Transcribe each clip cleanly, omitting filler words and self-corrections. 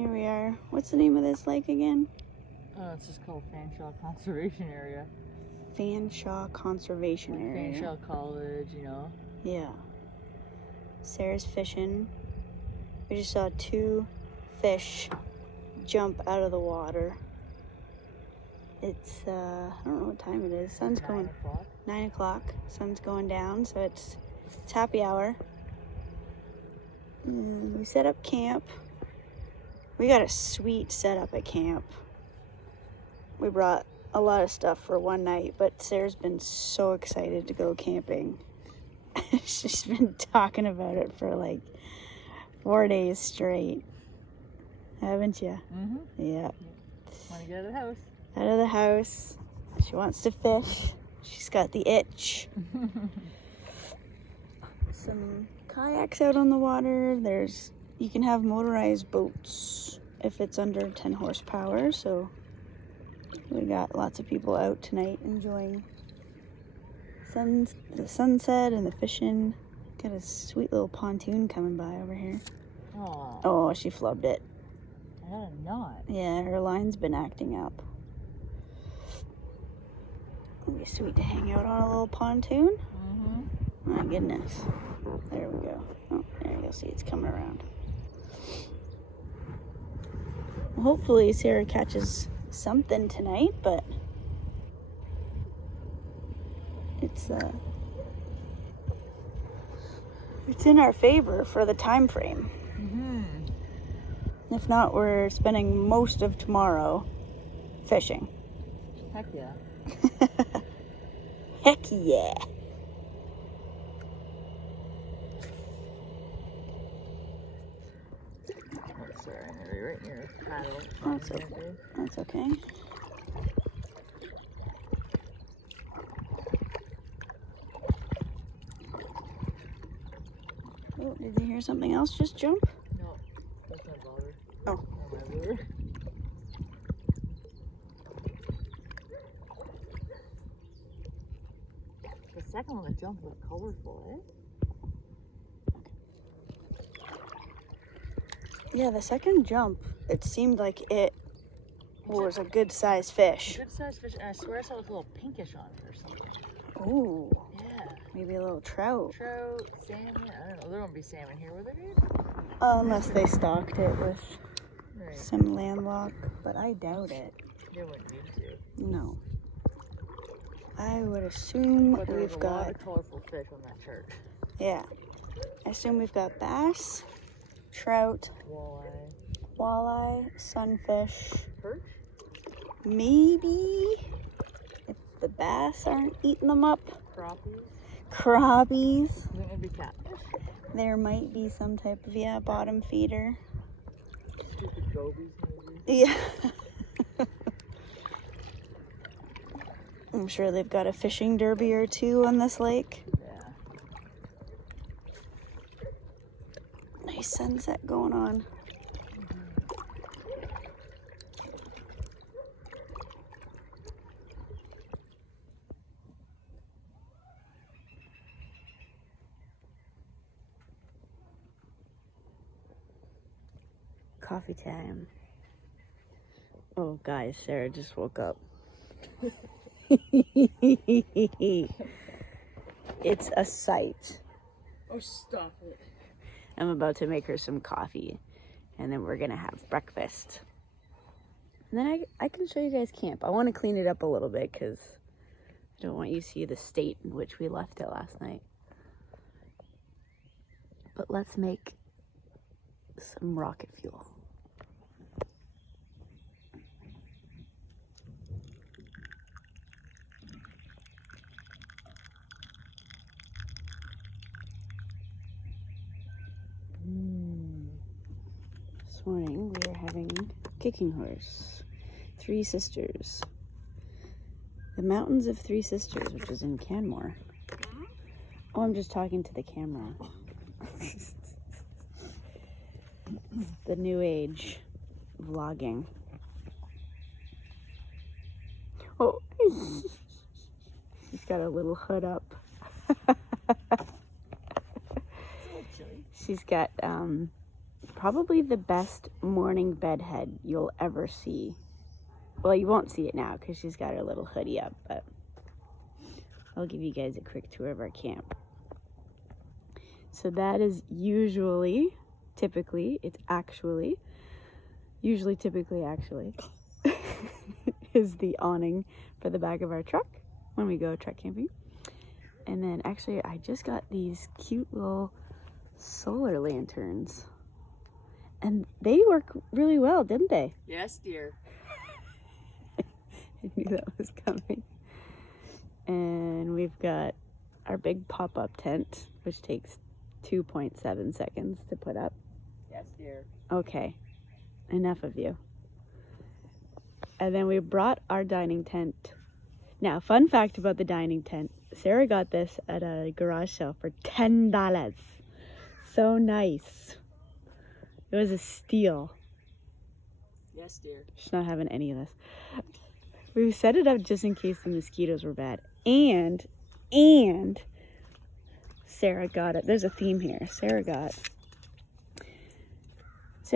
Here we are. What's the name of this lake again? It's just called Fanshawe Conservation Area. Fanshawe Conservation Area. Fanshawe College, you know. Yeah. Sarah's fishing. We just saw 2 fish jump out of the water. It's, I don't know what time it is. Sun's going... 9 o'clock. Sun's going down, so it's happy hour. We set up camp. We got a sweet setup at camp. We brought a lot of stuff for one night, but Sarah's been so excited to go camping. She's been talking about it for like 4 days straight. Haven't you? Mm-hmm. Yeah. Want to get out of the house? Out of the house. She wants to fish. She's got the itch. Some kayaks out on the water. You can have motorized boats if it's under 10 horsepower. So we got lots of people out tonight enjoying the sunset and the fishing. Got a sweet little pontoon coming by over here. Aww. Oh, she flubbed it. I got a knot. Yeah, her line's been acting up. It'd be sweet to hang out on a little pontoon. Mm-hmm. My goodness. There we go. Oh, there you go. See, it's coming around. Well, hopefully Sarah catches something tonight, but it's in our favor for the time frame. Mm-hmm. If not, we're spending most of tomorrow fishing. Heck yeah. Heck yeah. Oh, sorry, I'm gonna be right near the paddle. That's okay. That's okay. Oh, did you hear something else just jump? No, that's not bother. Oh. Or my lure. The second one that jumped was colorful, eh? Yeah, the second jump, it seemed like it was a good sized fish. Good sized fish, and I swear I saw a little pinkish on it or something. Ooh, Yeah. maybe a little trout. Trout, salmon, I don't know. There won't be salmon here, will there, dude? Unless they stocked it with Right. some landlocked, but I doubt it. They wouldn't need to. No. I would assume But there's we've a lot got, of colorful fish on that chart. yeah, I assume we've got bass, trout, walleye, sunfish, Perch? maybe, if the bass aren't eating them up, Crappies? crappies. Is it gonna be catfish? There might be some type of, bottom feeder. Stupid gobies, maybe? Yeah. I'm sure they've got a fishing derby or two on this lake. Yeah. Nice sunset going on. Coffee time. Oh, guys, Sarah just woke up. It's a sight. Oh, stop it. I'm about to make her some coffee, and then we're gonna have breakfast. And then I can show you guys camp. I want to clean it up a little bit because I don't want you to see the state in which we left it last night. But let's make some rocket fuel. This morning we are having kicking horse. Three Sisters. The Mountains of Three Sisters, which is in Canmore. Oh, I'm just talking to the camera. The new age vlogging. Oh, she's got a little hood up. She's got probably the best morning bedhead you'll ever see. Well, you won't see it now because she's got her little hoodie up, but I'll give you guys a quick tour of our camp. So that is usually, typically, is the awning for the back of our truck when we go truck camping. And then actually I just got these cute little solar lanterns. And they work really well, didn't they? Yes, dear. I knew that was coming. And we've got our big pop-up tent, which takes 2.7 seconds to put up. Yes, dear. Okay, enough of you. And then we brought our dining tent. Now, fun fact about the dining tent. Sarah got this at a garage sale for $10. So nice. It was a steal. Yes, dear. She's not having any of this. We set it up just in case the mosquitoes were bad. And Sarah got it. There's a theme here. Sarah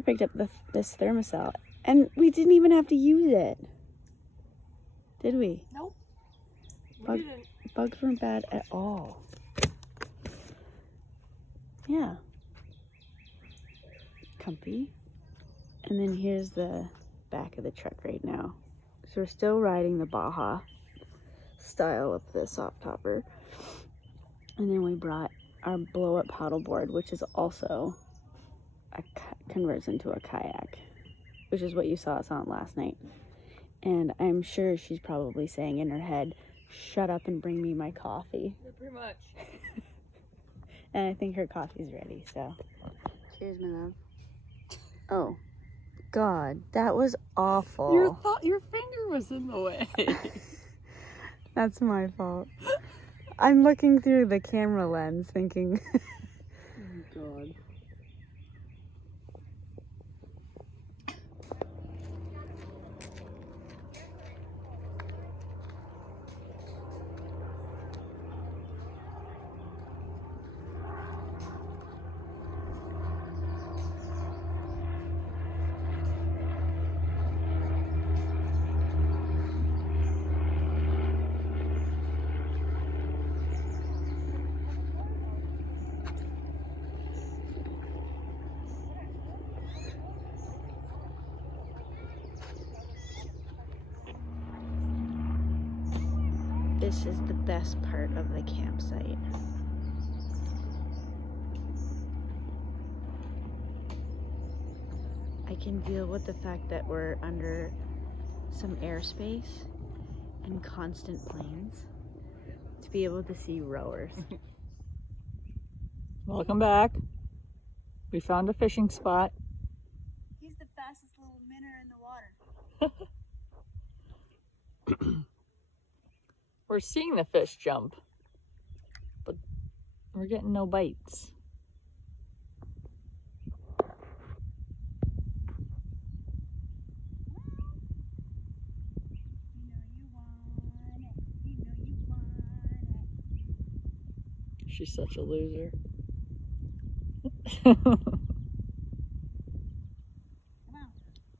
picked up this thermostat, and we didn't even have to use it. Did we? Nope. We didn't. Bugs weren't bad at all. Yeah. Comfy. And then here's the back of the truck right now. So we're still riding the Baja style of the soft topper. And then we brought our blow-up paddleboard, which is also converts into a kayak, which is what you saw us on last night. And I'm sure she's probably saying in her head, shut up and bring me my coffee. Yeah, pretty much. And I think her coffee's ready, so. Cheers, my love. Oh, God, that was awful. Your finger was in the way. That's my fault. I'm looking through the camera lens thinking. Oh, God. This is the best part of the campsite. I can deal with the fact that we're under some airspace and constant planes to be able to see rowers. Welcome back. We found a fishing spot. He's the fastest little minnow in the water. We're seeing the fish jump, but we're getting no bites. She's such a loser. Come on.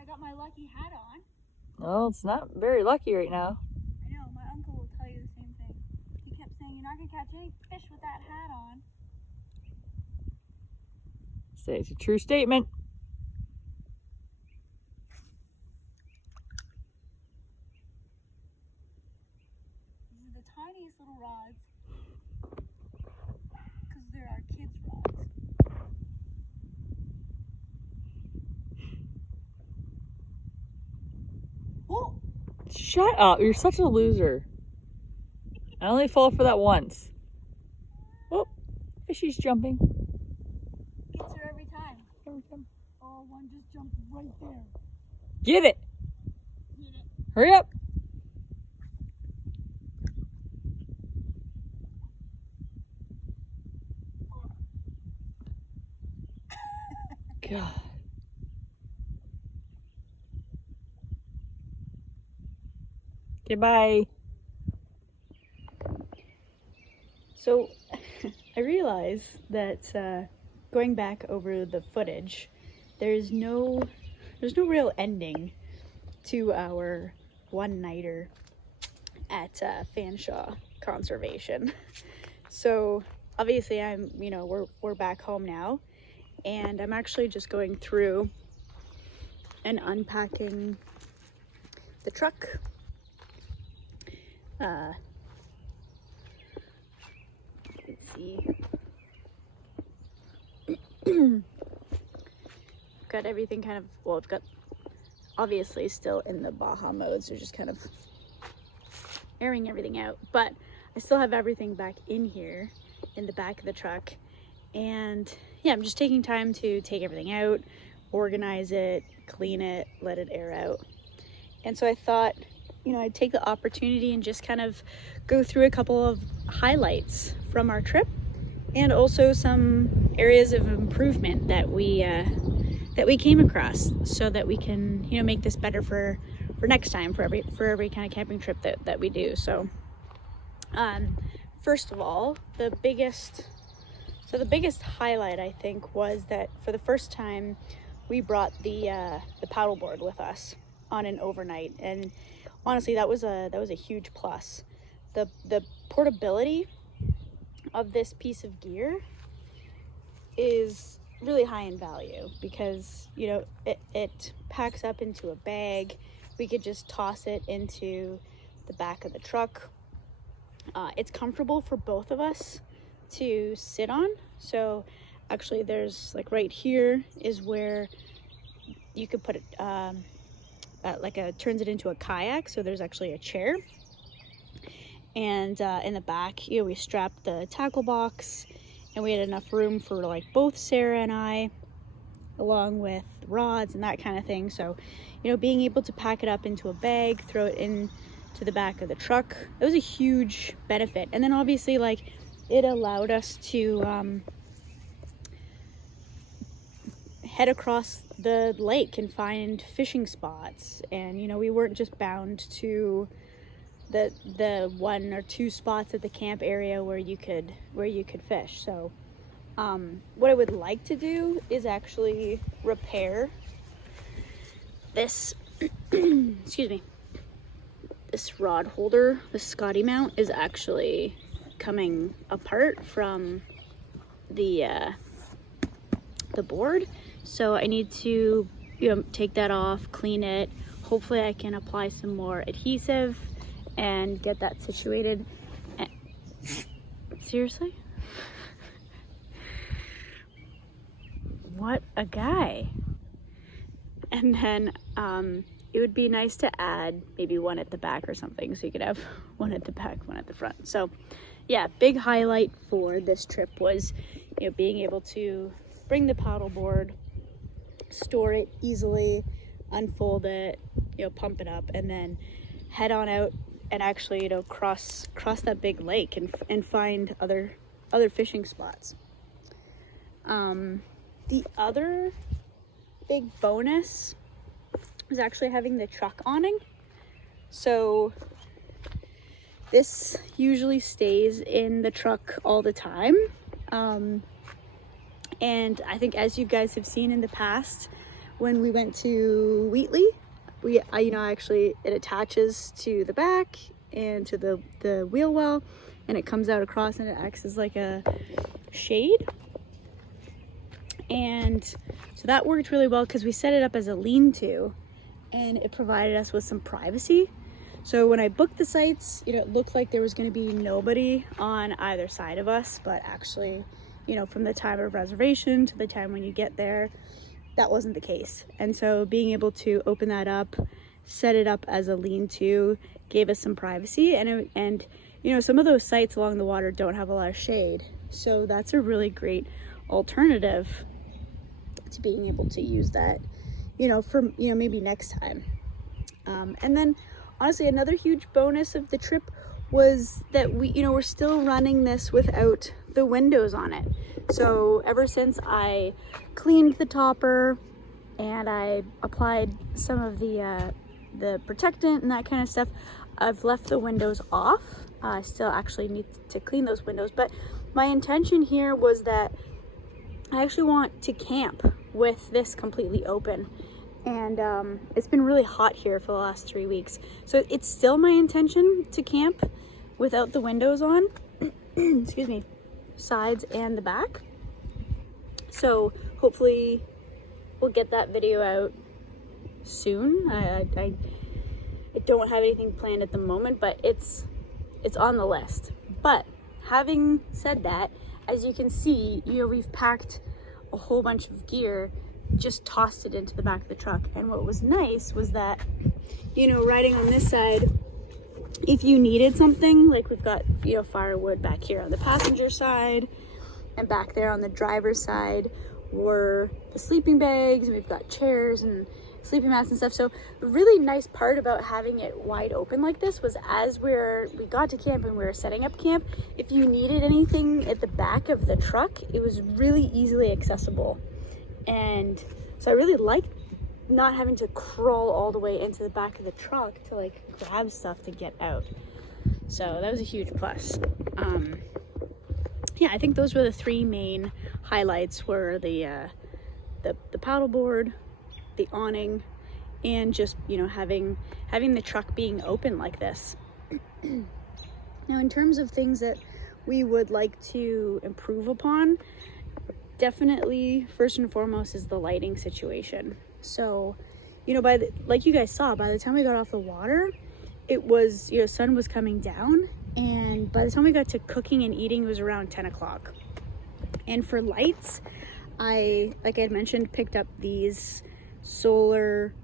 I got my lucky hat on. Well, it's not very lucky right now. I know, my uncle will tell you the same thing. He kept saying, you're not going to catch any fish with that hat on. Say it's a true statement. These are the tiniest little rods. Because they're our kids' rods. Oh! Shut up. You're such a loser. I only fall for that once. Oh, fishy's jumping. Gets her every time. Oh, one just jumped right there. Get it. Get it. Hurry up. God. Goodbye. So, I realize that going back over the footage there's no real ending to our one-nighter at Fanshawe Conservation. So obviously we're back home now, and I'm actually just going through and unpacking the truck. Let's see. Got everything kind of, well, I've got obviously still in the Baja mode, so just kind of airing everything out, but I still have everything back in here in the back of the truck. And yeah, I'm just taking time to take everything out, organize it, clean it, let it air out. And so I thought, I'd take the opportunity and just kind of go through a couple of highlights from our trip, and also some areas of improvement that we came across, so that we can make this better for next time, for every kind of camping trip that we do. So first of all, the biggest highlight, I think, was that for the first time we brought the paddleboard with us on an overnight, and honestly that was a huge plus. The portability of this piece of gear is really high in value, because it packs up into a bag. We could just toss it into the back of the truck. It's comfortable for both of us to sit on. So actually there's, like, right here is where you could put it turns it into a kayak. So there's actually a chair, and in the back we strapped the tackle box, and we had enough room for like both Sarah and I, along with rods and that kind of thing. So being able to pack it up into a bag, throw it into the back of the truck, it was a huge benefit. And then obviously, like, it allowed us to head across the lake and find fishing spots, and we weren't just bound to the one or two spots at the camp area where you could fish. So what I would like to do is actually repair this excuse me, this rod holder. The Scotty mount is actually coming apart from the board, so I need to take that off, clean it. Hopefully I can apply some more adhesive and get that situated. Seriously? What a guy. And then it would be nice to add maybe one at the back or something, so you could have one at the back, one at the front. So yeah, big highlight for this trip was being able to bring the paddleboard, store it easily, unfold it, pump it up, and then head on out and actually cross that big lake and find other fishing spots. The other big bonus was actually having the truck awning. So this usually stays in the truck all the time, and I think, as you guys have seen in the past, when we went to Wheatley, it attaches to the back and to the wheel well, and it comes out across, and it acts as like a shade. And so that worked really well, because we set it up as a lean-to, and it provided us with some privacy. So when I booked the sites, it looked like there was going to be nobody on either side of us, but actually, from the time of reservation to the time when you get there, that wasn't the case. And so being able to open that up, set it up as a lean-to, gave us some privacy. And some of those sites along the water don't have a lot of shade, so that's a really great alternative to being able to use that, for maybe next time. And then honestly, another huge bonus of the trip was that we're still running this without the windows on it. So ever since I cleaned the topper and I applied some of the protectant and that kind of stuff, I've left the windows off. I still actually need to clean those windows, but my intention here was that I actually want to camp with this completely open. And it's been really hot here for the last 3 weeks. So it's still my intention to camp without the windows on, excuse me, sides and the back. So hopefully we'll get that video out soon. I don't have anything planned at the moment, but it's on the list. But having said that, as you can see, you know, we've packed a whole bunch of gear, just tossed it into the back of the truck. And what was nice was that, you know, riding on this side, if you needed something, like we've got, you know, firewood back here on the passenger side, and back there on the driver's side were the sleeping bags, and we've got chairs and sleeping mats and stuff. So the really nice part about having it wide open like this was, as we got to camp and we were setting up camp, if you needed anything at the back of the truck, it was really easily accessible. And so I really liked not having to crawl all the way into the back of the truck to like grab stuff to get out. So that was a huge plus. Yeah, I think those were the three main highlights, were the paddleboard, the awning, and just, you know, having the truck being open like this. Now, in terms of things that we would like to improve upon, definitely first and foremost is the lighting situation. So, you know, like you guys saw, by the time we got off the water, it was, you know, sun was coming down, and by the time we got to cooking and eating, it was around 10 o'clock. And for lights, I, like I had mentioned, picked up these solar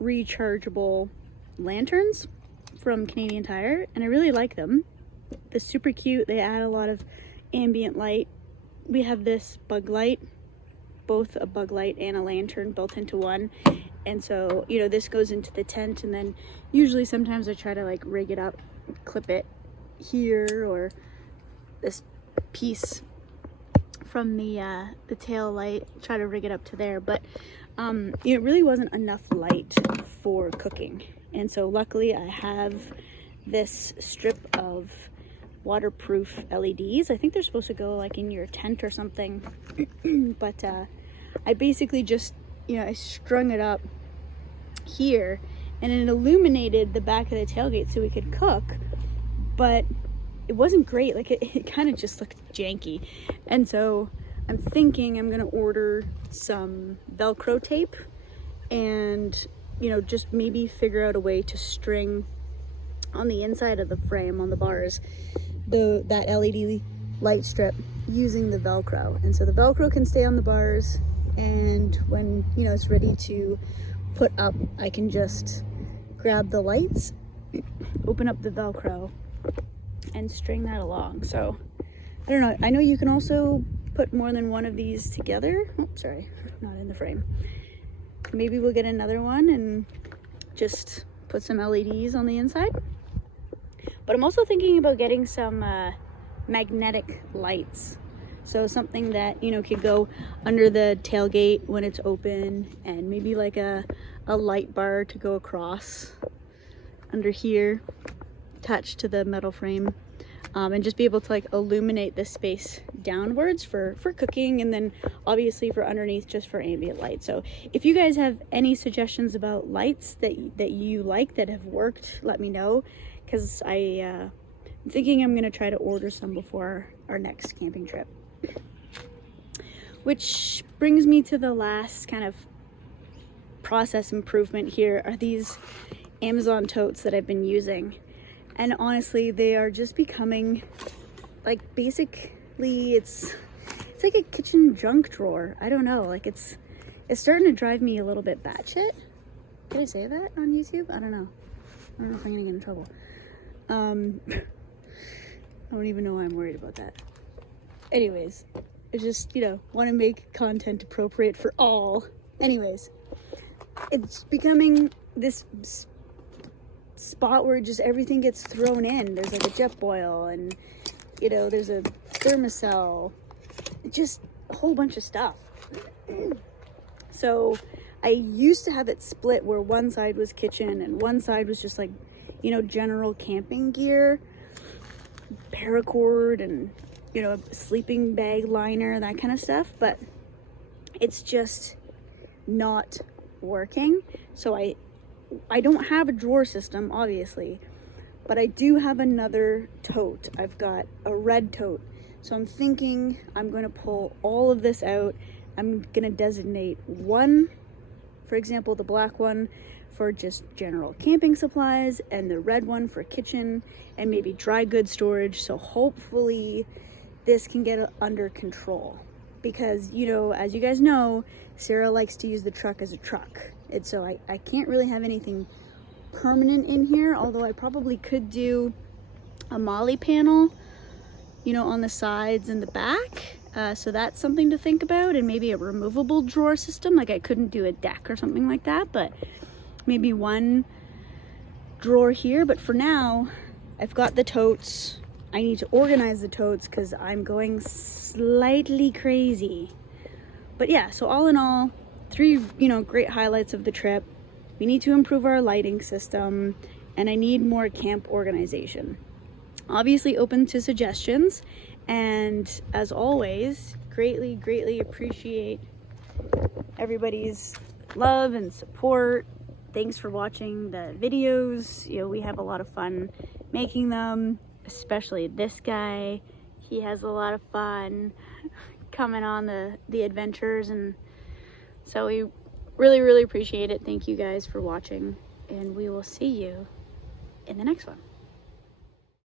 rechargeable lanterns from Canadian Tire, and I really like them. They're super cute. They add a lot of ambient light. We have this bug light, both a bug light and a lantern built into one. And so, you know, this goes into the tent, and then usually sometimes I try to like rig it up, clip it here, or this piece from the tail light, try to rig it up to there. But it really wasn't enough light for cooking. And so luckily I have this strip of waterproof LEDs. I think they're supposed to go like in your tent or something. But I basically just, you know, I strung it up here, and it illuminated the back of the tailgate so we could cook, but it wasn't great. Like it kind of just looked janky. And so I'm thinking I'm gonna order some Velcro tape, and, you know, just maybe figure out a way to string on the inside of the frame, on the bars, that LED light strip using the Velcro. And so the Velcro can stay on the bars, and when, you know, it's ready to put up, I can just grab the lights, open up the Velcro, and string that along. So I don't know, I know you can also put more than one of these together. Oh, sorry, not in the frame. Maybe we'll get another one and just put some LEDs on the inside. But I'm also thinking about getting some magnetic lights. So something that, you know, could go under the tailgate when it's open, and maybe like a light bar to go across under here, attached to the metal frame, and just be able to like illuminate this space downwards for cooking, and then obviously for underneath just for ambient light. So if you guys have any suggestions about lights that you like, that have worked, let me know, because I'm thinking I'm gonna try to order some before our next camping trip. Which brings me to the last kind of process improvement here, are these Amazon totes that I've been using. And honestly, they are just becoming like, basically it's like a kitchen junk drawer. I don't know, like it's starting to drive me a little bit batshit. Did I say that on YouTube? I don't know if I'm gonna get in trouble. I don't even know why I'm worried about that. Anyways, I just, you know, want to make content appropriate for all. Anyways, it's becoming this spot where just everything gets thrown in. There's like a jet boil, and, you know, there's a thermocell, just a whole bunch of stuff. So I used to have it split where one side was kitchen and one side was just like, you know, general camping gear, paracord, and, you know, a sleeping bag liner, that kind of stuff. But it's just not working. So I don't have a drawer system, obviously, but I do have another tote. I've got a red tote. So I'm thinking I'm going to pull all of this out. I'm going to designate one, for example, the black one for just general camping supplies, and the red one for kitchen and maybe dry goods storage. So hopefully this can get under control, because, you know, as you guys know, Sarah likes to use the truck as a truck. And so I can't really have anything permanent in here, although I probably could do a molly panel, you know, on the sides and the back. So that's something to think about, and maybe a removable drawer system. Like I couldn't do a deck or something like that, but maybe one drawer here. But for now, I've got the totes. I need to organize the totes because I'm going slightly crazy. But yeah, so all in all, 3, you know, great highlights of the trip. We need to improve our lighting system, and I need more camp organization. Obviously open to suggestions, and as always, greatly appreciate everybody's love and support. Thanks for watching the videos. You know, we have a lot of fun making them, especially this guy. He has a lot of fun coming on the adventures, and so we really appreciate it. Thank you guys for watching, and we will see you in the next one.